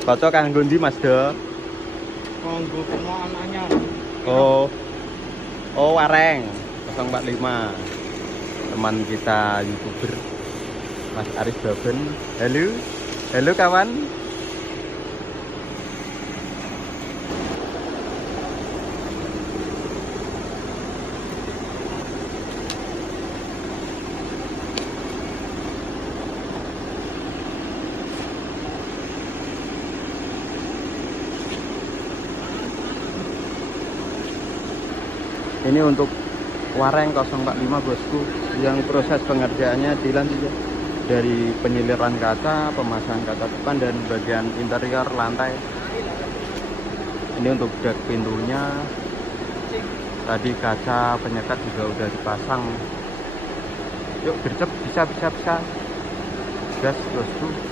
Kaca kanggo ndi Mas Do? Kanggo pemohon anyar. Oh. Oh, Wareng 045. Teman kita YouTuber Mas Aris Baben. Halo. Halo kawan. Ini untuk Wareng 045 bosku, yang proses pengerjaannya dilanjut ya. Dari penyiliran kaca, pemasangan kaca depan dan bagian interior lantai. Ini untuk dak pintunya. Tadi kaca penyekat juga udah dipasang. Yuk gercep, bisa. Gas bosku.